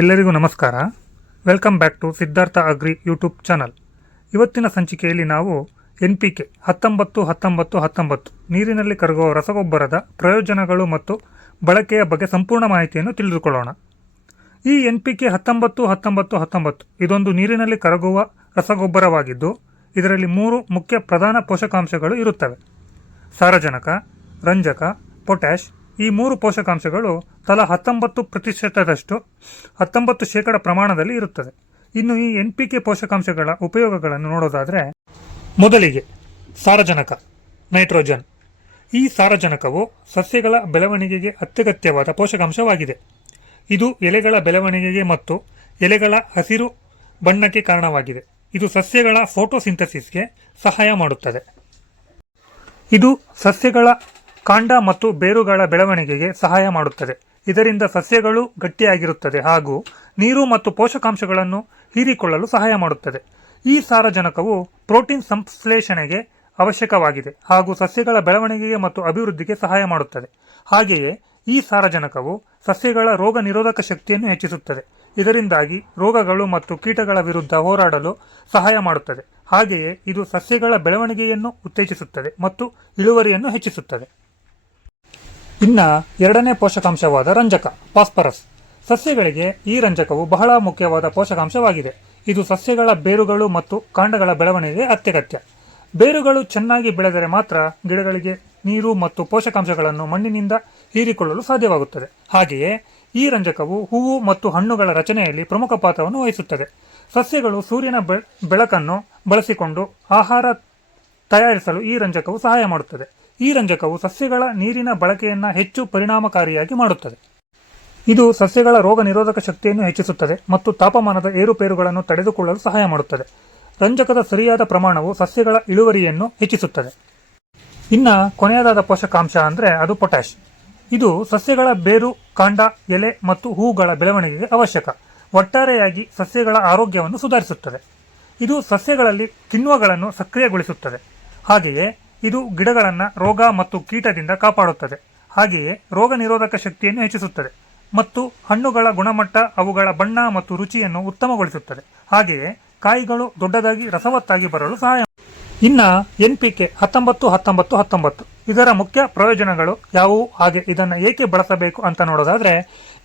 ಎಲ್ಲರಿಗೂ ನಮಸ್ಕಾರ. Welcome back to Siddhartha agri YouTube channel ಇವತ್ತಿನ ಸಂಚಿಕೆಯಲ್ಲಿ ನಾವು ಎನ್ ಪಿ ಕೆ ಹತ್ತೊಂಬತ್ತು ಹತ್ತೊಂಬತ್ತು ಹತ್ತೊಂಬತ್ತು ನೀರಿನಲ್ಲಿ ಕರಗುವ ರಸಗೊಬ್ಬರದ ಪ್ರಯೋಜನಗಳು ಮತ್ತು ಬಳಕೆಯ ಬಗ್ಗೆ ಸಂಪೂರ್ಣ ಮಾಹಿತಿಯನ್ನು ತಿಳಿದುಕೊಳ್ಳೋಣ. ಈ ಎನ್ ಪಿ ಕೆ ಹತ್ತೊಂಬತ್ತು ಹತ್ತೊಂಬತ್ತು ಹತ್ತೊಂಬತ್ತು ಇದೊಂದು ನೀರಿನಲ್ಲಿ ಕರಗುವ ರಸಗೊಬ್ಬರವಾಗಿದ್ದು, ಇದರಲ್ಲಿ ಮೂರು ಮುಖ್ಯ ಪ್ರಧಾನ ಪೋಷಕಾಂಶಗಳು ಇರುತ್ತವೆ. ಸಾರಜನಕ, ರಂಜಕ, ಪೊಟ್ಯಾಷ್ ಈ ಮೂರು ಪೋಷಕಾಂಶಗಳು ತಲಾ ಹತ್ತೊಂಬತ್ತು ಪ್ರತಿಶತದಷ್ಟು ಹತ್ತೊಂಬತ್ತು ಶೇಕಡ ಪ್ರಮಾಣದಲ್ಲಿ ಇರುತ್ತದೆ. ಇನ್ನು ಈ ಎನ್ ಪಿ ಕೆ ಪೋಷಕಾಂಶಗಳ ಉಪಯೋಗಗಳನ್ನು ನೋಡೋದಾದರೆ, ಮೊದಲಿಗೆ ಸಾರಜನಕ, ನೈಟ್ರೋಜನ್. ಈ ಸಾರಜನಕವು ಸಸ್ಯಗಳ ಬೆಳವಣಿಗೆಗೆ ಅತ್ಯಗತ್ಯವಾದ ಪೋಷಕಾಂಶವಾಗಿದೆ. ಇದು ಎಲೆಗಳ ಬೆಳವಣಿಗೆಗೆ ಮತ್ತು ಎಲೆಗಳ ಹಸಿರು ಬಣ್ಣಕ್ಕೆ ಕಾರಣವಾಗಿದೆ. ಇದು ಸಸ್ಯಗಳ ಫೋಟೋಸಿಂಥಸಿಸ್ಗೆ ಸಹಾಯ ಮಾಡುತ್ತದೆ. ಇದು ಸಸ್ಯಗಳ ಕಾಂಡ ಮತ್ತು ಬೇರುಗಳ ಬೆಳವಣಿಗೆಗೆ ಸಹಾಯ ಮಾಡುತ್ತದೆ. ಇದರಿಂದ ಸಸ್ಯಗಳು ಗಟ್ಟಿಯಾಗಿರುತ್ತದೆ ಹಾಗೂ ನೀರು ಮತ್ತು ಪೋಷಕಾಂಶಗಳನ್ನು ಹೀರಿಕೊಳ್ಳಲು ಸಹಾಯ ಮಾಡುತ್ತದೆ. ಈ ಸಾರಜನಕವು ಪ್ರೋಟೀನ್ ಸಂಶ್ಲೇಷಣೆಗೆ ಅವಶ್ಯಕವಾಗಿದೆ ಹಾಗೂ ಸಸ್ಯಗಳ ಬೆಳವಣಿಗೆಗೆ ಮತ್ತು ಅಭಿವೃದ್ಧಿಗೆ ಸಹಾಯ ಮಾಡುತ್ತದೆ. ಹಾಗೆಯೇ ಈ ಸಾರಜನಕವು ಸಸ್ಯಗಳ ರೋಗ ನಿರೋಧಕ ಶಕ್ತಿಯನ್ನು ಹೆಚ್ಚಿಸುತ್ತದೆ. ಇದರಿಂದಾಗಿ ರೋಗಗಳು ಮತ್ತು ಕೀಟಗಳ ವಿರುದ್ಧ ಹೋರಾಡಲು ಸಹಾಯ ಮಾಡುತ್ತದೆ. ಹಾಗೆಯೇ ಇದು ಸಸ್ಯಗಳ ಬೆಳವಣಿಗೆಯನ್ನು ಉತ್ತೇಜಿಸುತ್ತದೆ ಮತ್ತು ಇಳುವರಿಯನ್ನು ಹೆಚ್ಚಿಸುತ್ತದೆ. ಇನ್ನ ಎರಡನೇ ಪೋಷಕಾಂಶವಾದ ರಂಜಕ, ಫಾಸ್ಫರಸ್. ಸಸ್ಯಗಳಿಗೆ ಈ ರಂಜಕವು ಬಹಳ ಮುಖ್ಯವಾದ ಪೋಷಕಾಂಶವಾಗಿದೆ. ಇದು ಸಸ್ಯಗಳ ಬೇರುಗಳು ಮತ್ತು ಕಾಂಡಗಳ ಬೆಳವಣಿಗೆಗೆ ಅತ್ಯಗತ್ಯ. ಬೇರುಗಳು ಚೆನ್ನಾಗಿ ಬೆಳೆದರೆ ಮಾತ್ರ ಗಿಡಗಳಿಗೆ ನೀರು ಮತ್ತು ಪೋಷಕಾಂಶಗಳನ್ನು ಮಣ್ಣಿನಿಂದ ಹೀರಿಕೊಳ್ಳಲು ಸಾಧ್ಯವಾಗುತ್ತದೆ. ಹಾಗೆಯೇ ಈ ರಂಜಕವು ಹೂವು ಮತ್ತು ಹಣ್ಣುಗಳ ರಚನೆಯಲ್ಲಿ ಪ್ರಮುಖ ಪಾತ್ರವನ್ನು ವಹಿಸುತ್ತದೆ. ಸಸ್ಯಗಳು ಸೂರ್ಯನ ಬೆಳಕನ್ನು ಬಳಸಿಕೊಂಡು ಆಹಾರ ತಯಾರಿಸಲು ಈ ರಂಜಕವು ಸಹಾಯ ಮಾಡುತ್ತದೆ. ಈ ರಂಜಕವು ಸಸ್ಯಗಳ ನೀರಿನ ಬಳಕೆಯನ್ನು ಹೆಚ್ಚು ಪರಿಣಾಮಕಾರಿಯಾಗಿ ಮಾಡುತ್ತದೆ. ಇದು ಸಸ್ಯಗಳ ರೋಗ ನಿರೋಧಕ ಶಕ್ತಿಯನ್ನು ಹೆಚ್ಚಿಸುತ್ತದೆ ಮತ್ತು ತಾಪಮಾನದ ಏರುಪೇರುಗಳನ್ನು ತಡೆದುಕೊಳ್ಳಲು ಸಹಾಯ ಮಾಡುತ್ತದೆ. ರಂಜಕದ ಸರಿಯಾದ ಪ್ರಮಾಣವು ಸಸ್ಯಗಳ ಇಳುವರಿಯನ್ನು ಹೆಚ್ಚಿಸುತ್ತದೆ. ಇನ್ನ ಕೊನೆಯದಾದ ಪೋಷಕಾಂಶ ಅಂದರೆ ಅದು ಪೊಟ್ಯಾಶ್ ಇದು ಸಸ್ಯಗಳ ಬೇರು, ಕಾಂಡ, ಎಲೆ ಮತ್ತು ಹೂಗಳ ಬೆಳವಣಿಗೆಗೆ ಅವಶ್ಯಕ. ಒಟ್ಟಾರೆಯಾಗಿ ಸಸ್ಯಗಳ ಆರೋಗ್ಯವನ್ನು ಸುಧಾರಿಸುತ್ತದೆ. ಇದು ಸಸ್ಯಗಳಲ್ಲಿ ಕಿಣ್ವಗಳನ್ನು ಸಕ್ರಿಯಗೊಳಿಸುತ್ತದೆ. ಹಾಗೆಯೇ ಇದು ಗಿಡಗಳನ್ನು ರೋಗ ಮತ್ತು ಕೀಟದಿಂದ ಕಾಪಾಡುತ್ತದೆ. ಹಾಗೆಯೇ ರೋಗ ನಿರೋಧಕ ಶಕ್ತಿಯನ್ನು ಹೆಚ್ಚಿಸುತ್ತದೆ ಮತ್ತು ಹಣ್ಣುಗಳ ಗುಣಮಟ್ಟ, ಅವುಗಳ ಬಣ್ಣ ಮತ್ತು ರುಚಿಯನ್ನು ಉತ್ತಮಗೊಳಿಸುತ್ತದೆ. ಹಾಗೆಯೇ ಕಾಯಿಗಳು ದೊಡ್ಡದಾಗಿ ರಸವತ್ತಾಗಿ ಬರಲು ಸಹಾಯ ಇನ್ನ ಎನ್ ಪಿ ಕೆ ಹತ್ತೊಂಬತ್ತು ಹತ್ತೊಂಬತ್ತು ಹತ್ತೊಂಬತ್ತು. ಇದರ ಮುಖ್ಯ ಪ್ರಯೋಜನಗಳು ಯಾವುವು? ಹಾಗೆ ಇದನ್ನು ಏಕೆ ಬಳಸಬೇಕು ಅಂತ ನೋಡೋದಾದ್ರೆ,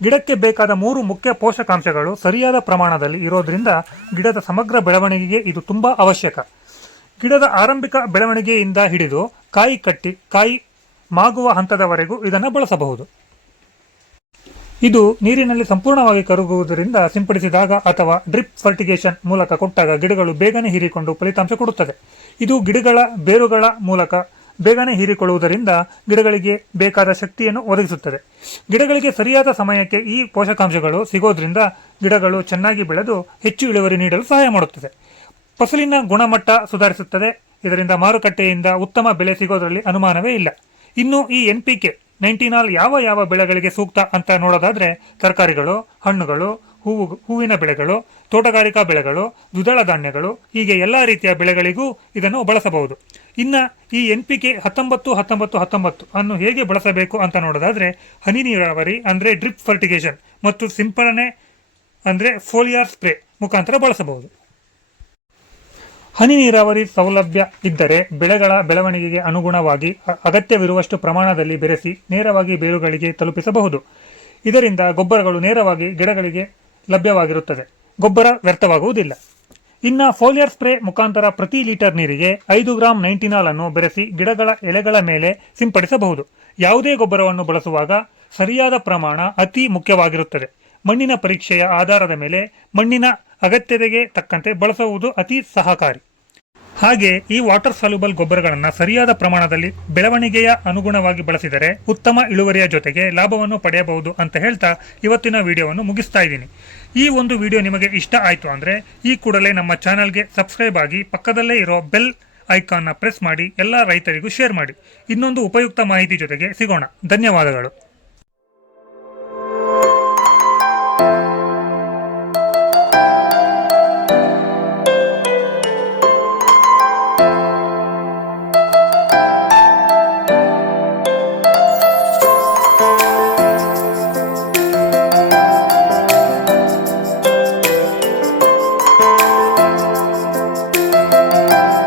ಗಿಡಕ್ಕೆ ಬೇಕಾದ ಮೂರು ಮುಖ್ಯ ಪೋಷಕಾಂಶಗಳು ಸರಿಯಾದ ಪ್ರಮಾಣದಲ್ಲಿ ಇರೋದ್ರಿಂದ ಗಿಡದ ಸಮಗ್ರ ಬೆಳವಣಿಗೆಗೆ ಇದು ತುಂಬಾ ಅವಶ್ಯಕ. ಗಿಡದ ಆರಂಭಿಕ ಬೆಳವಣಿಗೆಯಿಂದ ಹಿಡಿದು ಕಾಯಿ ಕಟ್ಟಿ, ಕಾಯಿ ಮಾಗುವ ಹಂತದವರೆಗೂ ಇದನ್ನು ಬಳಸಬಹುದು. ಇದು ನೀರಿನಲ್ಲಿ ಸಂಪೂರ್ಣವಾಗಿ ಕರಗುವುದರಿಂದ ಸಿಂಪಡಿಸಿದಾಗ ಅಥವಾ ಡ್ರಿಪ್ ಫರ್ಟಿಗೇಷನ್ ಮೂಲಕ ಕೊಟ್ಟಾಗ ಗಿಡಗಳು ಬೇಗನೆ ಹೀರಿಕೊಂಡು ಫಲಿತಾಂಶ ಕೊಡುತ್ತದೆ. ಇದು ಗಿಡಗಳ ಬೇರುಗಳ ಮೂಲಕ ಬೇಗನೆ ಹೀರಿಕೊಳ್ಳುವುದರಿಂದ ಗಿಡಗಳಿಗೆ ಬೇಕಾದ ಶಕ್ತಿಯನ್ನು ಒದಗಿಸುತ್ತದೆ. ಗಿಡಗಳಿಗೆ ಸರಿಯಾದ ಸಮಯಕ್ಕೆ ಈ ಪೋಷಕಾಂಶಗಳು ಸಿಗೋದ್ರಿಂದ ಗಿಡಗಳು ಚೆನ್ನಾಗಿ ಬೆಳೆದು ಹೆಚ್ಚು ಇಳುವರಿ ನೀಡಲು ಸಹಾಯ ಮಾಡುತ್ತದೆ. ಫಸಲಿನ ಗುಣಮಟ್ಟ ಸುಧಾರಿಸುತ್ತದೆ. ಇದರಿಂದ ಮಾರುಕಟ್ಟೆಯಿಂದ ಉತ್ತಮ ಬೆಲೆ ಸಿಗೋದರಲ್ಲಿ ಅನುಮಾನವೇ ಇಲ್ಲ. ಇನ್ನು ಈ ಎನ್ ಪಿ ಕೆ ನೈಂಟಿನಾಲ್ ಯಾವ ಯಾವ ಬೆಳೆಗಳಿಗೆ ಸೂಕ್ತ ಅಂತ ನೋಡೋದಾದ್ರೆ ತರಕಾರಿಗಳು, ಹಣ್ಣುಗಳು, ಹೂವು, ಹೂವಿನ ಬೆಳೆಗಳು, ತೋಟಗಾರಿಕಾ ಬೆಳೆಗಳು, ದ್ವಿದಳ ಧಾನ್ಯಗಳು, ಹೀಗೆ ಎಲ್ಲ ರೀತಿಯ ಬೆಳೆಗಳಿಗೂ ಇದನ್ನು ಬಳಸಬಹುದು. ಇನ್ನ ಈ ಎನ್ ಪಿ ಕೆ ಹತ್ತೊಂಬತ್ತು ಹತ್ತೊಂಬತ್ತು ಹತ್ತೊಂಬತ್ತು ಅನ್ನು ಹೇಗೆ ಬಳಸಬೇಕು ಅಂತ ನೋಡೋದಾದ್ರೆ ಹನಿ ನೀರಾವರಿ ಅಂದ್ರೆ ಡ್ರಿಪ್ ಫರ್ಟಿಗೇಷನ್ ಮತ್ತು ಸಿಂಪಡಣೆ ಅಂದ್ರೆ ಫೋಲಿಯಾರ್ ಸ್ಪ್ರೇ ಮುಖಾಂತರ ಬಳಸಬಹುದು. ಹನಿ ನೀರಾವರಿ ಸೌಲಭ್ಯ ಇದ್ದರೆ ಬೆಳೆಗಳ ಬೆಳವಣಿಗೆಗೆ ಅನುಗುಣವಾಗಿ ಅಗತ್ಯವಿರುವಷ್ಟು ಪ್ರಮಾಣದಲ್ಲಿ ಬೆರೆಸಿ ನೇರವಾಗಿ ಬೇರುಗಳಿಗೆ ತಲುಪಿಸಬಹುದು. ಇದರಿಂದ ಗೊಬ್ಬರಗಳು ನೇರವಾಗಿ ಗಿಡಗಳಿಗೆ ಲಭ್ಯವಾಗಿರುತ್ತದೆ ಗೊಬ್ಬರ ವ್ಯರ್ಥವಾಗುವುದಿಲ್ಲ. ಇನ್ನ ಫೋಲಿಯರ್ ಸ್ಪ್ರೇ ಮುಖಾಂತರ ಪ್ರತಿ ಲೀಟರ್ ನೀರಿಗೆ ಐದು ಗ್ರಾಂ ನೈಂಟಿನಾಲ್ ಅನ್ನು ಬೆರೆಸಿ ಗಿಡಗಳ ಎಲೆಗಳ ಮೇಲೆ ಸಿಂಪಡಿಸಬಹುದು. ಯಾವುದೇ ಗೊಬ್ಬರವನ್ನು ಬಳಸುವಾಗ ಸರಿಯಾದ ಪ್ರಮಾಣ ಅತಿ ಮುಖ್ಯವಾಗಿರುತ್ತದೆ. ಮಣ್ಣಿನ ಪರೀಕ್ಷೆಯ ಆಧಾರದ ಮೇಲೆ ಮಣ್ಣಿನ ಅಗತ್ಯತೆಗೆ ತಕ್ಕಂತೆ ಬಳಸುವುದು ಅತಿ ಸಹಕಾರಿ. ಹಾಗೆ ಈ ವಾಟರ್ ಸಾಲ್ಯುಬಲ್ ಗೊಬ್ಬರಗಳನ್ನು ಸರಿಯಾದ ಪ್ರಮಾಣದಲ್ಲಿ ಬೆಳವಣಿಗೆಯ ಅನುಗುಣವಾಗಿ ಬಳಸಿದರೆ ಉತ್ತಮ ಇಳುವರಿಯ ಜೊತೆಗೆ ಲಾಭವನ್ನು ಪಡೆಯಬಹುದು ಅಂತ ಹೇಳ್ತಾ ಇವತ್ತಿನ ವಿಡಿಯೋವನ್ನು ಮುಗಿಸ್ತಾ ಇದ್ದೀನಿ. ಈ ಒಂದು ವಿಡಿಯೋ ನಿಮಗೆ ಇಷ್ಟ ಆಯಿತು ಅಂದರೆ ಈ ಕೂಡಲೇ ನಮ್ಮ ಚಾನಲ್ಗೆ ಸಬ್ಸ್ಕ್ರೈಬ್ ಆಗಿ ಪಕ್ಕದಲ್ಲೇ ಇರೋ ಬೆಲ್ ಐಕಾನ್ನ ಪ್ರೆಸ್ ಮಾಡಿ ಎಲ್ಲ ರೈತರಿಗೂ ಶೇರ್ ಮಾಡಿ. ಇನ್ನೊಂದು ಉಪಯುಕ್ತ ಮಾಹಿತಿ ಜೊತೆಗೆ ಸಿಗೋಣ. ಧನ್ಯವಾದಗಳು.